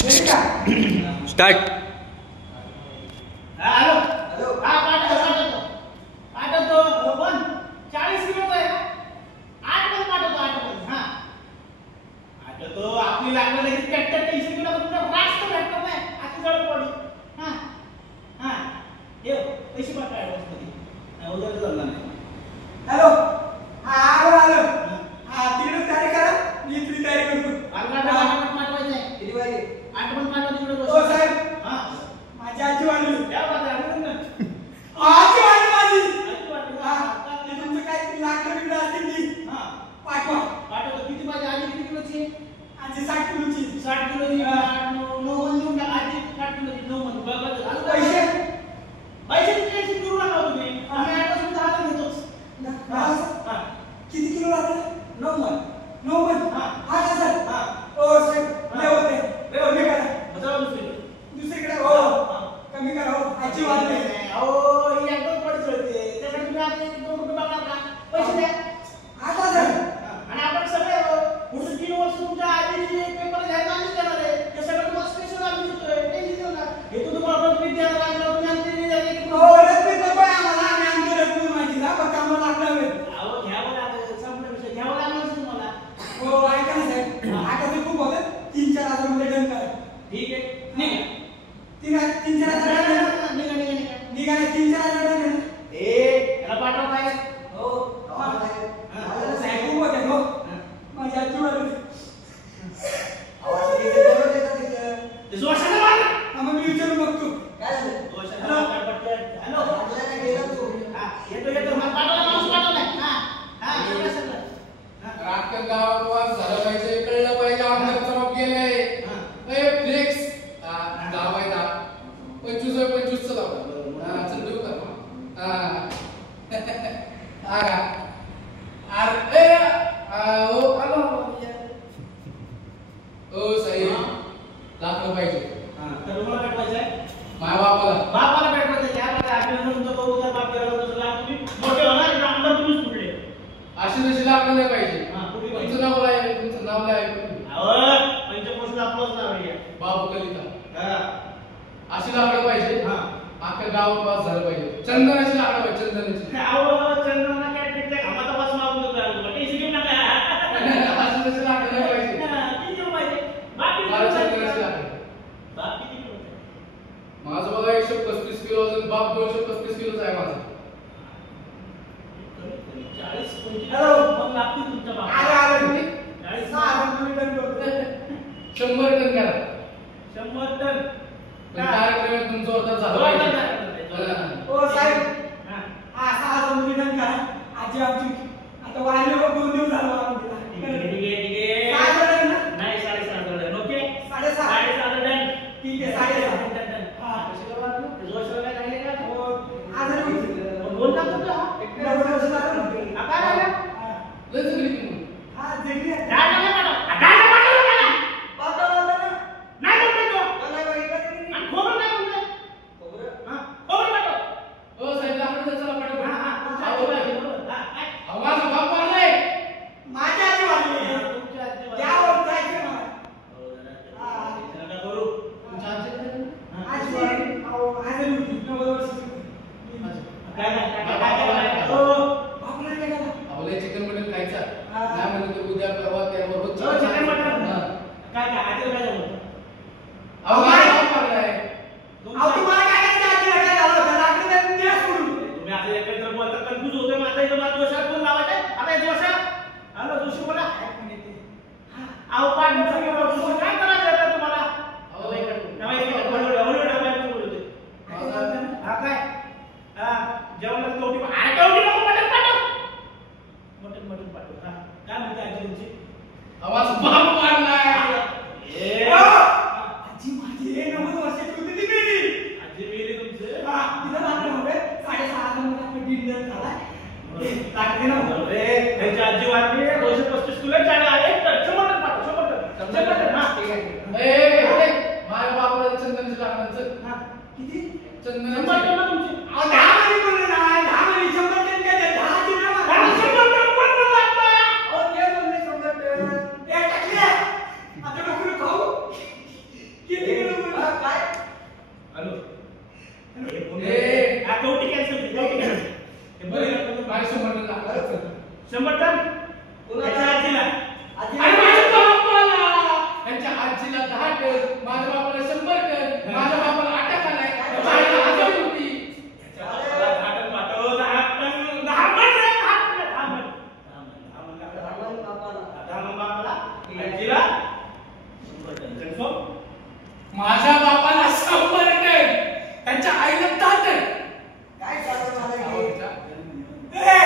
Start. Hello hello हा पाठवतो पण 40 किलोचा आहे ना 8 मध्ये पाठवतो 8 मध्ये हा पाठवतो आपली लागलं लगेच ट्रॅक्टर 30 किलो तुमचा रास्त भेटतो नाही आधी जवळ पडू हा हा ये पैसे पाठवा ऍडव्हान्स मध्ये उद्या जमणार नाही. हॅलो हा आलो हा तिकडे तयारी करा मी इथली तयारी करतो. पाठवायचं आहे किती वाजे 8 मध्ये पाठवा तिकडे. हो साहेब हा माझी आजी वाढली. त्या बाजूला अभिनंदन. आजी वाढली माझी. आजी वाढली हा ते तुमचं काय लाकडं बिकडं असतील ती हा पाठवा. पाठवतो. किती पाहिजे आजी किती किलोची? आजी 60 किलोची. 60 किलोची 9 मध्ये देऊन टाका आजी 60 किलोची 9 मध्ये बघ पैसे पैसे टेन्शन करू नका तुम्ही आम्ही ऍडव्हान्स मध्ये हातात घेतोच. हा किती किलो लागले? 9 मध्ये 9 मध्ये. हा हा सर हा ओ साहेब लय होते कमी करा. बघा दुसरीकडे हो कमी करा हो आजी वाढली. अहो ही एकदम पडच होते त्यासाठी तुम्ही आता 2 रुपये बघणार का पैसे द्या आता सर. आणि आपण सगळे पुढचे 3 वर्ष तुमच्या आधीचे पेपर घ्यायला आम्ही देणार आहे ते सगळं तुम्हाला स्पेशल आम्ही देतोय टेन्शन घेऊ नका. हे तो तुम्हाला प्रॉफिट द्यायला लागला तुम्ही आमचे नाही द्यायला की हो रत्न नको आम्हाला आम्ही आमचं रत्न माहिती ना पण कामाला लागणार. अहो घ्यावं लागेल संपला विषय घ्यावं लागेल तुम्हाला. हो ऐका ना साहेब आता ते खूप होतं 3-4 हजार मध्ये डन करा. ठीक आहे निघा 3-4 हजार निघा निघा 3-4 हजार डन. याला पाठवा काय हो साहेब खूप होते हो माझी आजी वाढली. आवाज किती जवळ येतात तिथं ते जोशाने मार आम्ही मी विचारून बघतो काय झालं जोशाने हॅलो आपल्याला काय गेलं तू हा येतो मला पाठवला माणूस पाठवलाय हा सगळं रातकर गावात वास झाला पाहिजे कळलं पाहिजे आमदार जबाब गेलाय. ए फ्लेक्स लावायला 25 चा लावा. चल देऊ का अरे ओ आलो ओ साहेब लागलं पाहिजे. तर तुम्हाला पाठवायचं आहे माझ्या बापाला भेटवायचं आहे. आपल्याला अभिनंदन तुमचं करू द्या बाप गेला तसं तुम्ही मोठे होणार आणि आमदार तुम्हीच कुठले अशी तशी लागलं नाही पाहिजे. कुठे तुमचं नाव आहे तुमचं नाव आहे पंचकोश आपलंच नाव आहे बाबू कलिता. अशी लागलं पाहिजे. अख्ख्या गावात वास झालं पाहिजे. चंदनाची लागलं पाहिजे चंदनाची. अहो चंदना काय टिकते घामाचा वास मारून देतो आम्ही टेन्शन घेऊ नका. अशी तशी लागलं नाही पाहिजे. किती किलो पाहिजे बाकी चंदनाची लागलं. बाप किती किलो माझं बघा 135 किलो अजून बाप 235 किलोचा आहे माझा. 40-45 मग लागतील तुमच्या बाप. आले 40 6 डन करतो. 100 टन करा 100 टन पण कार्यक्रम तुमचा होता झाला पाहिजे. ओ साहेब हा 6 हजार डन करा. आजी आमची आता वाढले 2 दिवस झाला आम्हाला. ठीक आहे 6 हजार ना नाही 6.5 टन ओके 6.5 टन ठीक आहे 6.5 टन हा कशी करणार जोशला काय राहिले का हो हजार बोल का तुझा एकदा वर्ष लागलं. काय राहिला लय सगळी किंमत. हा देखील काय नाही पाठव पाठवलं होतं ना नाही म्हणतो मला बघितलं आणि खोबरं काय म्हणतोय खबर हा खोबरं पाठव. ओ साहेब लागलं चला पटापट. हा माझा बाप मारलाय. माझी आजी वाढली. तुमच्या आजी त्यावर जायचं मला करू तुमच्या आजी आजी अहो आजी होती 90 वर्षाची. काय बापरे काय झालं? आवले चिकन मटन खायचा हा. नाही म्हणलं तर उद्या परवा त्यावर रोज चिकन मटन हा. काय आधी काय झालं अहो माझा बाप मारलाय. अहो तुम्हाला काय करायचं आजी काय झालं होतं? रात्री त्यांनी दिवस सोडून. तुम्ही आता एकत्र बोलता कन्फ्यूज होतोय माझा इथं मला जोशाला फोन लावायचा आता जोशा हॅलो जोशी बोला अहो पाठवून जोशी काय करायचं आता तुम्हाला अहो हा काय हा जेवणात कवटी अरे कवटी नको मटन पाठव हा काय म्हणते आजी तुमची आवाज बाप मारलाय. आजी माझी 90 वर्षाची होती ती मेली. आजी मेली तुमचे हा तिथं लागलं होते 6.5 हजार मध्ये डिनर झाला. टाकते ना रे त्यांची आजी वाढली 235 किलो चाळा आहे 100 पाठव 100 टन हा ठीक आहे ए माझ्या बापाला चंदनाची लागणार. चल हा किती? चंदनाची तुमची 10 मध्ये बोलले ना 10 मध्ये 100 टन काय 10 ची ना 100 टन पण लागतं. ओ ते बोलले 100 टन. ए टाकले आता डोकं खाऊ. 100 टन त्याच्या आजीला आणि माझ्या बापाला त्यांच्या आजीला 10 टन, माझ्या बापाला 100 टन, माझ्या बापाला अटक आलाय, माझ्या आईला आजारी होती. त्याच्या बापाला 10 टन पाठव, 10 टन 10 मन रे, 10 मन बापाला आजीला 100 टन कन्फर्म. माझ्या बापाला 100 टन, त्यांच्या आईला 10 टन. काय चालू झालं हे?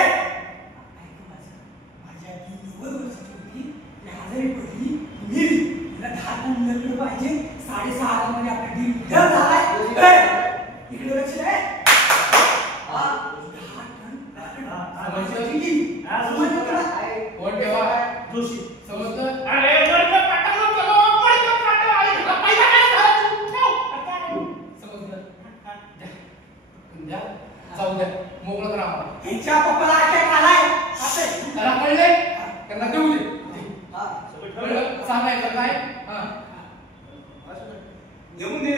माझी आजी 90 वर्षाची होती, ती आजारी पडली, मेली. तिला 10 टन लाकूड पाहिजे. 6.5 मध्ये आपला डील डन झालाय. इकडे लक्ष आहे. 10 टन लाकूड समजलं का? कोण ठेवा जोशी समजलं. अरे वर्ग पाठवलं चलो, वर्ग पाठव आई पहिला काय झालं ठेव. समजलं. द्या जाऊ द्या, मोकळं राहा. ह्याच्या पप्पाला अटॅक आलाय. असं. त्याला कळले, त्यांना देऊ दे. सगळं ठेवलं. कळलं सांगायचं काय. हा येऊन दे.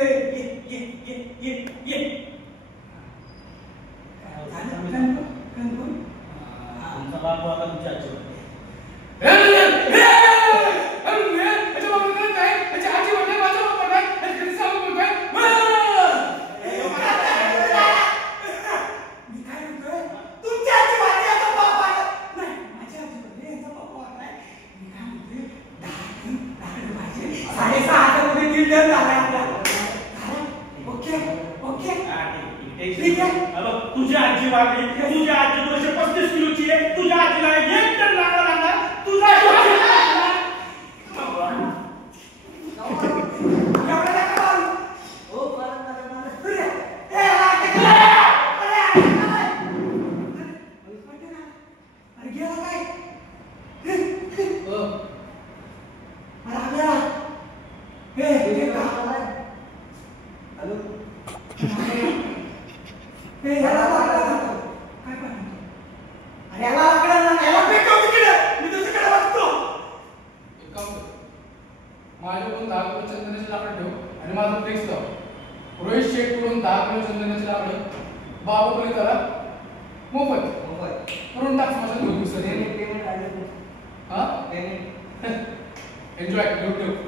ये. कन्फर्म. आमचा बाप आता तुमच्या आजीवर. मी काय म्हणतोय? तुमच्या आजी माझी आता बाप आहे. नाही, माझ्या आजी म्हणते यांचा बाप वारलाय. मी काय म्हणतोय? 10 टन लाकूड पाहिजे. 6.5 मध्ये डील डन झालाय आपला. ओके. ठीक आहे. तुझी आजी वागली, तुझी आजी 235 किलोची आहे, तुझ्या आजीला 1 टन लाकडं लागणार, तुझा एवढं नका बोलू. हो, मला. ए, अरे गेला काय? अरे आग्या. हे का? हॅलो. याला लागलं. काय पाहिजे? अरे याला लागलं ना, याला पेटव तिकडे. मी दुसरीकडे बघतो. एक काम कर, माझ्याकडून 10 किलो चंदनाचे लाकडं ठेव आणि माझं फ्लेक्स लाव. रोहित शेठकडून 10 किलो चंदनाचे लाकडं, बाबाकडे त्याला मोफत करून टाक माझ्या 2 दिवसात. पेमेंट आलं. हा पेमेंट. एन्जॉय, ठेव.